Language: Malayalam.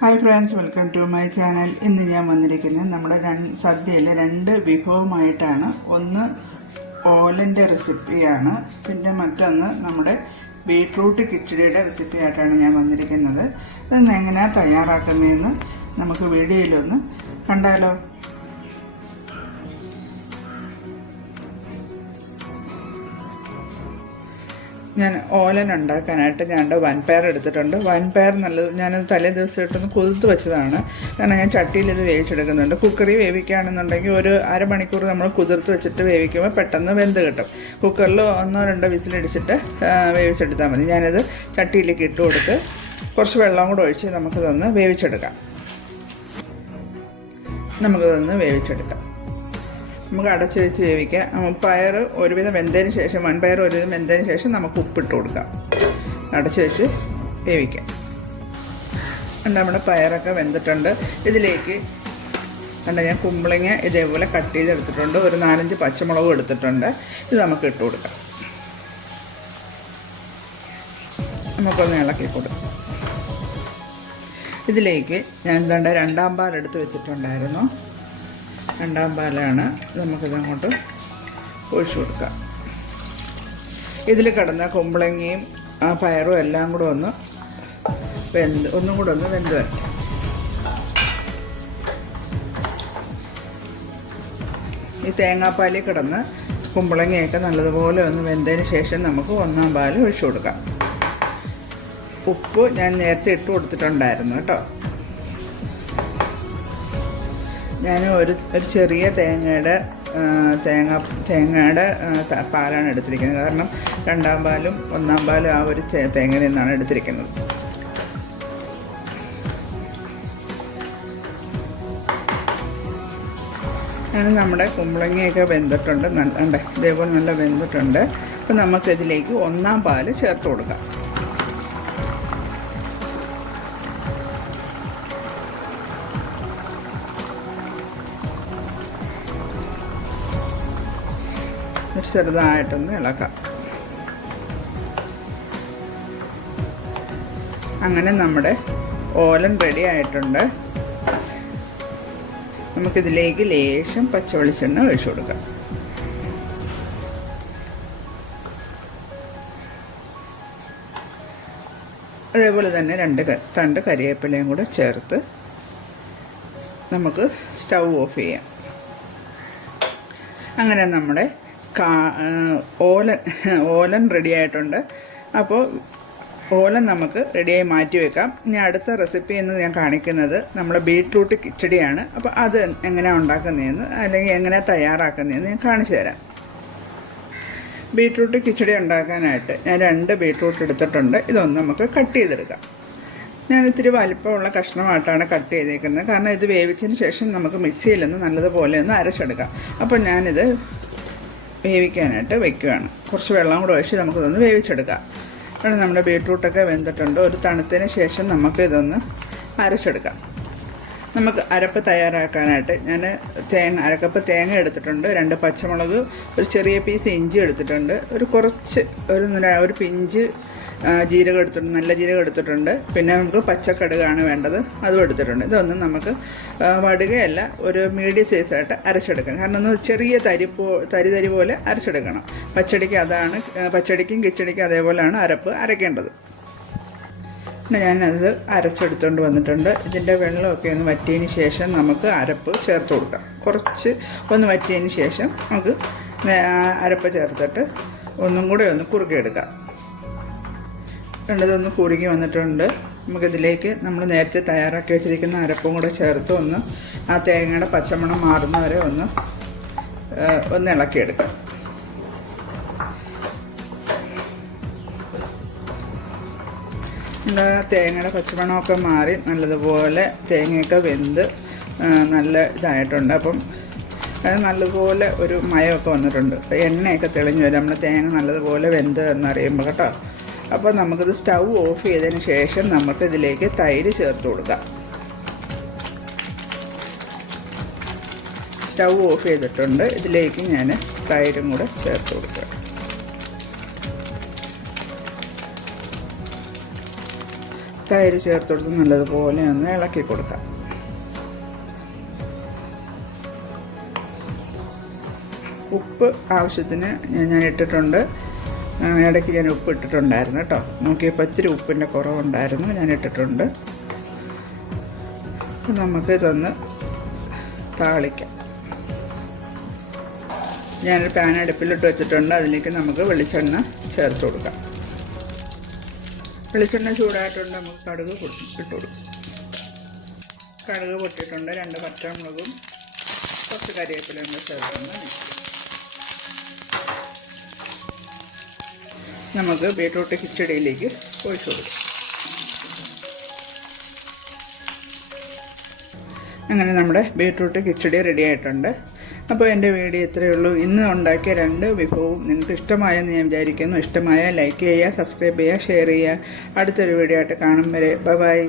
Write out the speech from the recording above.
Hi friends welcome to my channel ഇന്ന് ഞാൻ വന്നിരിക്കുന്നത് നമ്മുടെ സദ്യയിലെ രണ്ട് വിഭവമായിട്ടാണ്. ഒന്ന് ഓലന്റെ റെസിപ്പിയാണ് പിന്നെ മറ്റൊന്ന് നമ്മുടെ ബീട്രൂട്ട് കിച്ചടിയുടെ റെസിപ്പിയായിട്ടാണ് ഞാൻ വന്നിരിക്കുന്നത്. ഇതൊന്ന് എങ്ങനെയാണ് തയ്യാറാക്കുന്നതെന്ന് നമുക്ക് വീഡിയോയിലൊന്ന് കണ്ടാലോ? ഞാൻ ഓലൻ ഉണ്ടാക്കാനായിട്ട് രണ്ട് വൻപയർ എടുത്തിട്ടുണ്ട്. വൻപയർ നല്ലത് ഞാൻ തലേ ദിവസം ഇട്ടൊന്ന് കുതിർത്ത് വെച്ചതാണ്. കാരണം ഞാൻ ചട്ടിയിൽ ഇത് വേവിച്ചെടുക്കുന്നുണ്ട്. കുക്കറിൽ വേവിക്കുകയാണെന്നുണ്ടെങ്കിൽ ഒരു അരമണിക്കൂർ നമ്മൾ കുതിർത്ത് വെച്ചിട്ട് വേവിക്കുമ്പോൾ പെട്ടെന്ന് വെന്ത് കിട്ടും. കുക്കറിൽ ഒന്നോ രണ്ടോ വിസിലടിച്ചിട്ട് വേവിച്ചെടുത്താൽ മതി. ഞാനത് ചട്ടിയിലേക്ക് ഇട്ട് കൊടുത്ത് കുറച്ച് വെള്ളം കൂടെ ഒഴിച്ച് നമുക്കിതൊന്ന് വേവിച്ചെടുക്കാം. നമുക്കിതൊന്ന് വേവിച്ചെടുക്കാം. നമുക്ക് അടച്ച് വെച്ച് വേവിക്കാം. പയർ ഒരുവിധം വെന്തതിന് ശേഷം വൻപയർ ഒരുവിധം വെന്തതിന് ശേഷം നമുക്ക് ഉപ്പിട്ട് കൊടുക്കാം. അടച്ച് വെച്ച് വേവിക്കാം. നമ്മുടെ പയറൊക്കെ വെന്തിട്ടുണ്ട്. ഇതിലേക്ക് കണ്ട ഞാൻ കുമ്പളങ്ങ ഇതേപോലെ കട്ട് ചെയ്തെടുത്തിട്ടുണ്ട്. ഒരു നാലഞ്ച് പച്ചമുളകും എടുത്തിട്ടുണ്ട്. ഇത് നമുക്ക് ഇട്ട് കൊടുക്കാം. നമുക്കൊന്ന് ഇളക്കി കൊടുക്കാം. ഇതിലേക്ക് ഞാൻ എന്താണ്ട് രണ്ടാം പാൽ എടുത്ത് വെച്ചിട്ടുണ്ടായിരുന്നു. രണ്ടാം പാലാണ് നമുക്കിത് അങ്ങോട്ട് ഒഴിച്ചു കൊടുക്കാം. ഇതിൽ കിടന്ന കുമ്പളങ്ങയും ആ പയറും എല്ലാം കൂടെ ഒന്ന് വെന്ത് ഒന്നും കൂടെ ഒന്ന് വെന്ത് വരട്ടെ. ഈ തേങ്ങാപ്പാലിൽ കിടന്ന് കുമ്പളങ്ങയൊക്കെ നല്ലതുപോലെ ഒന്ന് വെന്തതിന് ശേഷം നമുക്ക് ഒന്നാം പാൽ ഒഴിച്ചു കൊടുക്കാം. ഉപ്പ് ഞാൻ നേരത്തെ ഇട്ട് കൊടുത്തിട്ടുണ്ടായിരുന്നു കേട്ടോ. ഞാൻ ഒരു ഒരു ചെറിയ തേങ്ങയുടെ തേങ്ങ തേങ്ങയുടെ പാലാണ് എടുത്തിരിക്കുന്നത്. കാരണം രണ്ടാം പാലും ഒന്നാം പാലും ആ ഒരു തേങ്ങയിൽ തേങ്ങ നിന്നാണ് എടുത്തിരിക്കുന്നത്. ഞാൻ നമ്മുടെ കുമ്പളങ്ങയൊക്കെ വെന്തിട്ടുണ്ട്. നല്ല ഇതേപോലെ നല്ല വെന്തിട്ടുണ്ട്. അപ്പോൾ നമുക്കിതിലേക്ക് ഒന്നാം പാൽ ചേർത്ത് കൊടുക്കാം. ചെറുതായിട്ടൊന്ന് ഇളക്കാം. അങ്ങനെ നമ്മുടെ ഓലൻ റെഡി ആയിട്ടുണ്ട്. നമുക്കിതിലേക്ക് ലേശം പച്ച വെളിച്ചെണ്ണ ഒഴിച്ചു കൊടുക്കാം. അതേപോലെ തന്നെ രണ്ട് തണ്ട് കരിവേപ്പിലയും കൂടെ ചേർത്ത് നമുക്ക് സ്റ്റൗ ഓഫ് ചെയ്യാം. അങ്ങനെ നമ്മുടെ കാ ഓലൻ ഓലൻ റെഡി ആയിട്ടുണ്ട്. അപ്പോൾ ഓലൻ നമുക്ക് റെഡിയായി മാറ്റി വെക്കാം. ഇനി അടുത്ത റെസിപ്പി എന്ന് ഞാൻ കാണിക്കുന്നത് നമ്മുടെ ബീട്രൂട്ട് കിച്ചടിയാണ്. അപ്പോൾ അത് എങ്ങനെയാണ് ഉണ്ടാക്കുന്നതെന്ന് അല്ലെങ്കിൽ എങ്ങനെ തയ്യാറാക്കുന്നതെന്ന് ഞാൻ കാണിച്ചു തരാം. ബീട്രൂട്ട് കിച്ചടി ഉണ്ടാക്കാനായിട്ട് ഞാൻ രണ്ട് ബീട്രൂട്ട് എടുത്തിട്ടുണ്ട്. ഇതൊന്ന് നമുക്ക് കട്ട് ചെയ്തെടുക്കാം. ഞാൻ ഇത്തിരി വലിപ്പമുള്ള കഷ്ണമായിട്ടാണ് കട്ട് ചെയ്തേക്കുന്നത്. കാരണം ഇത് വേവിച്ചതിന് ശേഷം നമുക്ക് മിക്സിയിൽ നിന്ന് നല്ലതുപോലെ ഒന്ന് അരച്ചെടുക്കാം. അപ്പോൾ ഞാനിത് വേവിക്കാനായിട്ട് വെക്കുകയാണ്. കുറച്ച് വെള്ളം കൂടെ ഒഴിച്ച് നമുക്കിതൊന്ന് വേവിച്ചെടുക്കാം. അവിടെ നമ്മുടെ ബീട്രൂട്ടൊക്കെ വെന്തിട്ടുണ്ട്. ഒരു തണുത്തതിന് ശേഷം നമുക്ക് ഇതൊന്ന് അരച്ചെടുക്കാം. നമുക്ക് അരപ്പ് തയ്യാറാക്കാനായിട്ട് ഞാൻ തേങ്ങ അരക്കപ്പ് തേങ്ങ എടുത്തിട്ടുണ്ട്. രണ്ട് പച്ചമുളക് ഒരു ചെറിയ പീസ് ഇഞ്ചി എടുത്തിട്ടുണ്ട്. ഒരു കുറച്ച് ഒരു ഒരു പിഞ്ച് ജീരകം എടുത്തിട്ടുണ്ട് നല്ല ജീരകം എടുത്തിട്ടുണ്ട്. പിന്നെ നമുക്ക് പച്ചക്കടുകാണ് വേണ്ടത്. അതും എടുത്തിട്ടുണ്ട്. ഇതൊന്നും നമുക്ക് വടുകയല്ല ഒരു മീഡിയം സൈസായിട്ട് അരച്ചെടുക്കണം. കാരണം ഒന്ന് ചെറിയ തരി പോ തരി തരി പോലെ അരച്ചെടുക്കണം. പച്ചടിക്ക് അതാണ് പച്ചടിക്കും കിച്ചടിക്കും അതേപോലെയാണ് അരപ്പ് അരയ്ക്കേണ്ടത്. പിന്നെ ഞാനത് അരച്ചെടുത്തുകൊണ്ട് വന്നിട്ടുണ്ട്. ഇതിന്റെ വെള്ളമൊക്കെ ഒന്ന് വറ്റിയതിന് ശേഷം നമുക്ക് അരപ്പ് ചേർത്ത് കൊടുക്കാം. കുറച്ച് ഒന്ന് വറ്റിയതിന് ശേഷം നമുക്ക് അരപ്പ് ചേർത്തിട്ട് ഒന്നും കൂടെ ഒന്ന് കുറുക്കിയെടുക്കാം രണ്ടതൊന്ന് കുറുകി വന്നിട്ടുണ്ട്. നമുക്കിതിലേക്ക് നമ്മൾ നേരത്തെ തയ്യാറാക്കി വെച്ചിരിക്കുന്ന അരപ്പും കൂടെ ചേർത്ത് ഒന്ന് ആ തേങ്ങയുടെ പച്ചമണം മാറുന്ന വരെ ഒന്ന് ഒന്ന് ഇളക്കിയെടുക്കാം. തേങ്ങയുടെ പച്ചമണമൊക്കെ മാറി നല്ലതുപോലെ തേങ്ങയൊക്കെ വെന്ത് നല്ല ഇതായിട്ടുണ്ട്. അപ്പം അത് നല്ലതുപോലെ ഒരു മയമൊക്കെ വന്നിട്ടുണ്ട്. എണ്ണയൊക്കെ തെളിഞ്ഞു വരും. നമ്മൾ തേങ്ങ നല്ലതുപോലെ വെന്ത് എന്നറിയുമ്പോൾ കേട്ടോ. അപ്പോൾ നമുക്കിത് സ്റ്റൗ ഓഫ് ചെയ്തതിന് ശേഷം നമുക്ക് ഇതിലേക്ക് തൈര് ചേർത്ത് കൊടുക്കാം. സ്റ്റൗ ഓഫ് ചെയ്തിട്ടുണ്ട്. ഇതിലേക്ക് ഞാൻ തൈരും കൂടെ ചേർത്ത് കൊടുക്കുക തൈര് ചേർത്ത് കൊടുത്ത് നല്ലതുപോലെ ഒന്ന് ഇളക്കി കൊടുക്കാം. ഉപ്പ് ആവശ്യത്തിന് ഞാൻ ഇട്ടിട്ടുണ്ട്. ഇടയ്ക്ക് ഞാൻ ഉപ്പ് ഇട്ടിട്ടുണ്ടായിരുന്നു കേട്ടോ. നോക്കിയപ്പോൾ ഇത്തിരി ഉപ്പിന്റെ കുറവുണ്ടായിരുന്നു ഞാൻ ഇട്ടിട്ടുണ്ട്. നമുക്ക് ഇതൊന്ന് താളിക്കാം. ഞാനൊരു പാൻ അടുപ്പിലിട്ട് വെച്ചിട്ടുണ്ട് അതിലേക്ക് നമുക്ക് വെളിച്ചെണ്ണ ചേർത്ത് കൊടുക്കാം. വെളിച്ചെണ്ണ ചൂടായിട്ടുണ്ട് നമുക്ക് കടുക് ഇട്ട് കൊടുക്കും. കടുക് പൊട്ടിയിട്ടുണ്ട് രണ്ട് പച്ചമുളകും കുറച്ച് കരിവേപ്പിലയും കൂടെ നമുക്ക് ബീട്രൂട്ട് കിച്ചടിയിലേക്ക് ഒഴിച്ചു അങ്ങനെ നമ്മുടെ ബീട്രൂട്ട് കിച്ചടി റെഡി ആയിട്ടുണ്ട്. അപ്പോൾ എന്റെ വീഡിയോ ഇത്രയേ ഉള്ളൂ. ഇന്ന് ഉണ്ടാക്കിയ രണ്ട് വിഭവവും നിങ്ങൾക്ക് ഇഷ്ടമായെന്ന് ഞാൻ വിചാരിക്കുന്നു. ഇഷ്ടമായ ലൈക്ക് ചെയ്യുക സബ്സ്ക്രൈബ് ചെയ്യുക ഷെയർ ചെയ്യുക. അടുത്തൊരു വീഡിയോ ആയിട്ട് കാണും വരെ. ബൈ